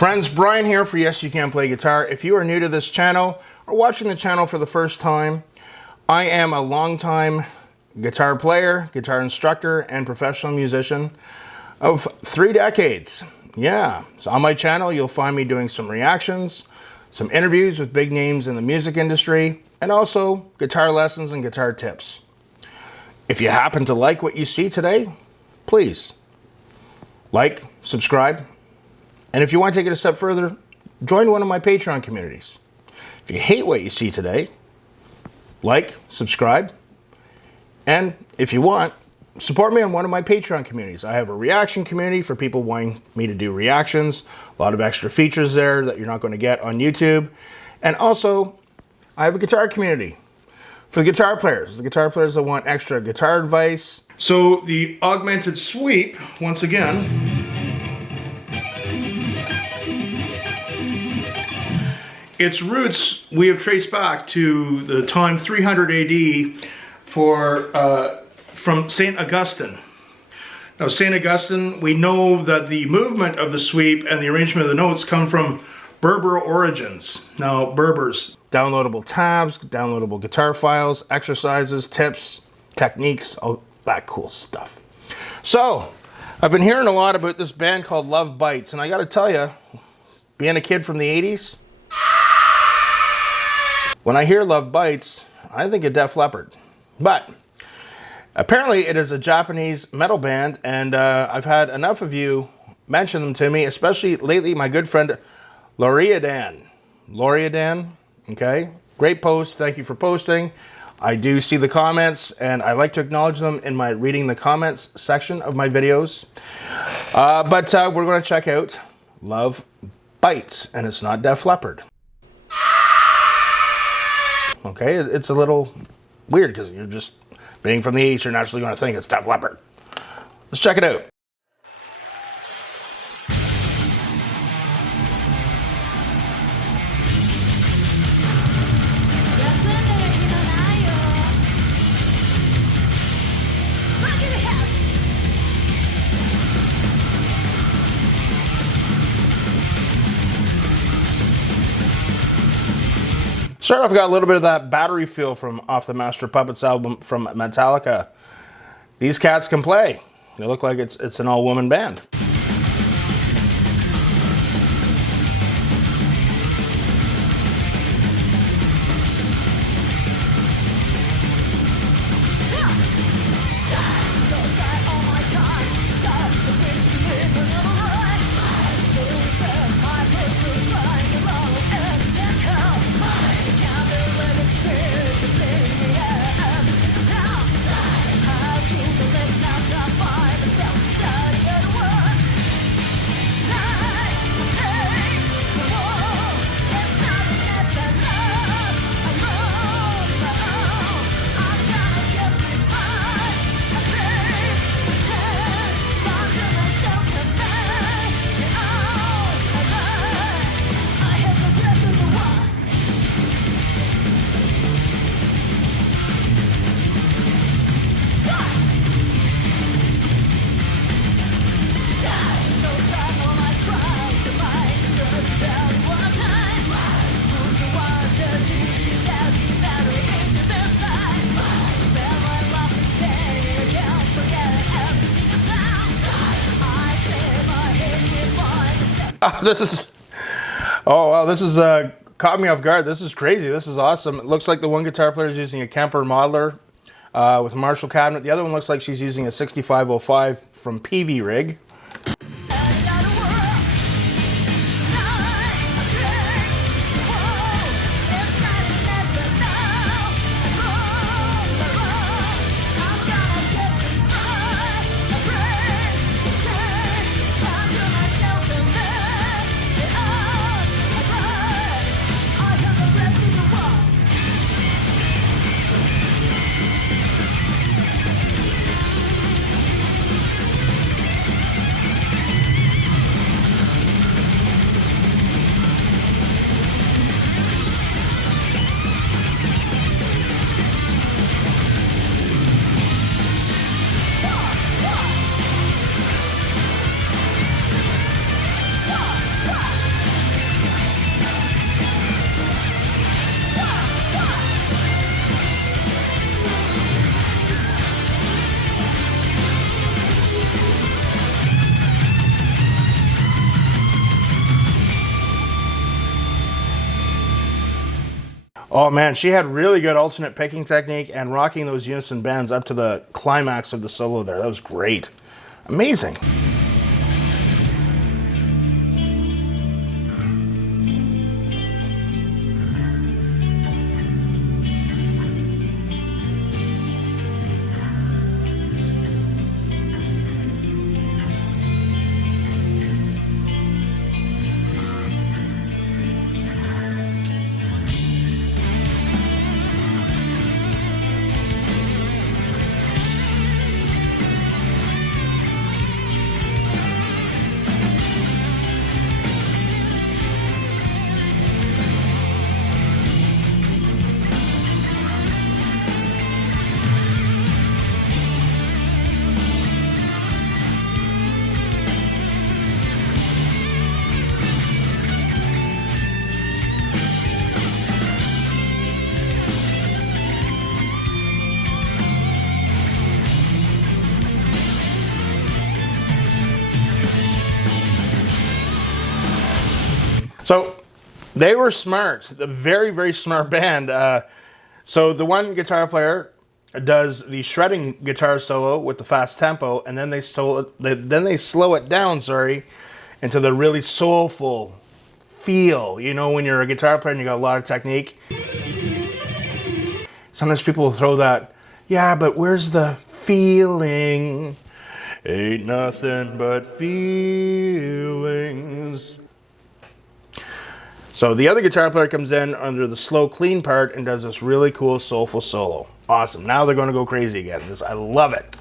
Friends, Brian here for Yes You Can Play Guitar. If you are new to this channel or watching the channel for the first time, I am a longtime guitar player, guitar instructor, and professional musician of 3 decades. Yeah, so on my channel you'll find me doing some reactions, some interviews with big names in the music industry, and also guitar lessons and guitar tips. If you happen to like what you see today, please like, subscribe, and if you want to take it a step further, join one of my Patreon communities. If you hate what you see today, like, subscribe, and if you want, support me on one of my Patreon communities. I have a reaction community for people wanting me to do reactions, a lot of extra features there that you're not going to get on YouTube. And also, I have a guitar community for the guitar players that want extra guitar advice. So the augmented sweep, once again, its roots we have traced back to the time 300 AD from St. Augustine. Now St. Augustine, we know that the movement of the sweep and the arrangement of the notes come from Berber origins. Now Berbers, downloadable tabs, downloadable guitar files, exercises, tips, techniques, all that cool stuff. So, I've been hearing a lot about this band called Love Bites, and I gotta tell you, being a kid from the 80s, when I hear Love Bites, I think of Def Leppard. But apparently it is a Japanese metal band, and I've had enough of you mention them to me, especially lately my good friend Loriadan, okay? Great post, thank you for posting. I do see the comments, and I like to acknowledge them in my reading the comments section of my videos. But we're going to check out Love Bites, and it's not Def Leppard. Okay, it's a little weird because you're just being from the East, you're naturally going to think it's Def Leppard. Let's check it out. Start off, got a little bit of that battery feel from off the Master of Puppets album from Metallica. These cats can play. They look like it's an all-woman band. This is caught me off guard. This is crazy. This is awesome. It looks like the one guitar player is using a Kemper modeler with a Marshall cabinet. The other one looks like she's using a 6505 from PV Rig. Oh man, she had really good alternate picking technique and rocking those unison bends up to the climax of the solo there. That was great. Amazing. So they were smart, a very, very smart band. So the one guitar player does the shredding guitar solo with the fast tempo, and then they slow it down, into the really soulful feel. You know, when you're a guitar player and you got a lot of technique, sometimes people will throw that, yeah, but where's the feeling? Ain't nothing but feelings. So the other guitar player comes in under the slow, clean part and does this really cool, soulful solo. Awesome. Now they're going to go crazy again. I love it.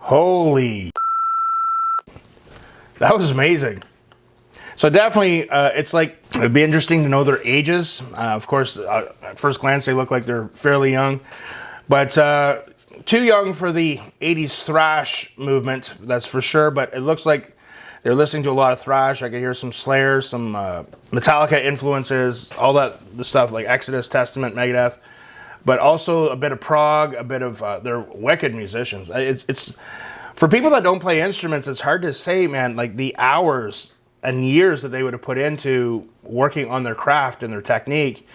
Holy, that was amazing. So definitely, it's like, it'd be interesting to know their ages. Of course, at first glance, they look like they're fairly young, but too young for the 80s thrash movement, that's for sure. But it looks like they're listening to a lot of thrash. I could hear some Slayer, some Metallica influences, all the stuff like Exodus, Testament, Megadeth, but also a bit of prog, a bit of, they're wicked musicians. It's for people that don't play instruments, it's hard to say, man, like the hours and years that they would have put into working on their craft and their technique.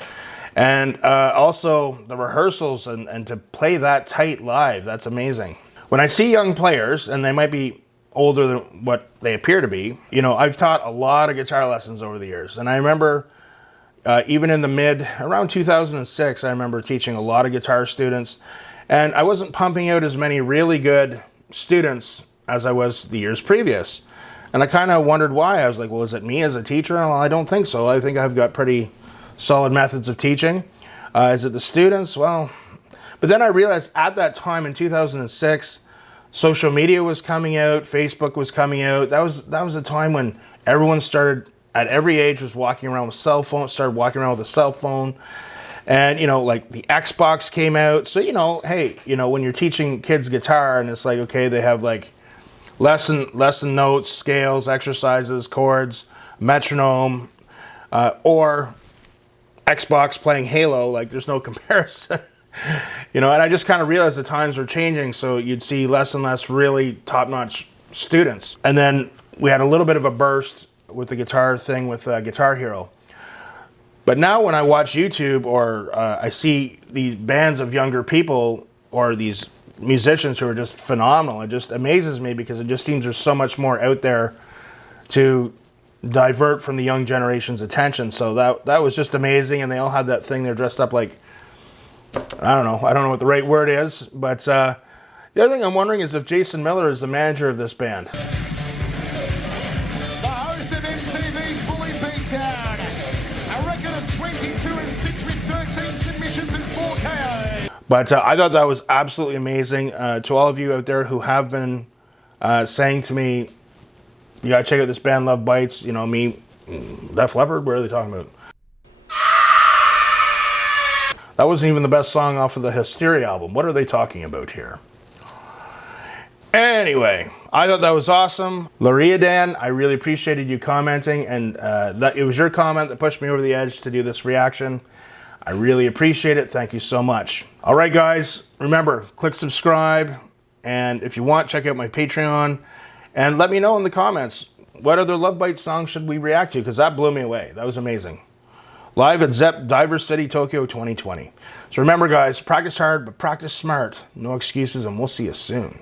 And also the rehearsals and to play that tight live, that's amazing. When I see young players, and they might be older than what they appear to be, you know, I've taught a lot of guitar lessons over the years. And I remember even in the around 2006, I remember teaching a lot of guitar students. And I wasn't pumping out as many really good students as I was the years previous. And I kind of wondered why. I was like, well, is it me as a teacher? Well, I don't think so. I think I've got pretty solid methods of teaching. Is it the students? Well, but then I realized at that time in 2006, social media was coming out, Facebook was coming out. That was a time when everyone started, at every age, was walking around with cell phones, started walking around with a cell phone. And, you know, like the Xbox came out. So, you know, hey, you know, when you're teaching kids guitar and it's like, okay, they have like lesson notes, scales, exercises, chords, metronome, or Xbox playing Halo. Like, there's no comparison. You know, and I just kind of realized the times were changing, so you'd see less and less really top-notch students. And then we had a little bit of a burst with the guitar thing with Guitar Hero. But now when I watch YouTube or I see these bands of younger people or these musicians who are just phenomenal, it just amazes me because it just seems there's so much more out there to divert from the young generation's attention. So that was just amazing, and they all had that thing. They're dressed up like, I don't know what the right word is, but the other thing I'm wondering is if Jason Miller is the manager of this band. The host of MTV's Bully Beatdown, a record of 22-6 with 13 submissions and 4 KO. But I thought that was absolutely amazing. To all of you out there who have been saying to me, you gotta check out this band, Love Bites, you know, me, Def Leppard, what are they talking about? That wasn't even the best song off of the Hysteria album. What are they talking about here? Anyway, I thought that was awesome. Laria Dan, I really appreciated you commenting, and it was your comment that pushed me over the edge to do this reaction. I really appreciate it. Thank you so much. All right, guys, remember, click subscribe, and if you want, check out my Patreon, and let me know in the comments, what other Love Bite songs should we react to, because that blew me away. That was amazing. Live at ZEP Diver City, Tokyo 2020. So remember, guys, practice hard, but practice smart. No excuses, and we'll see you soon.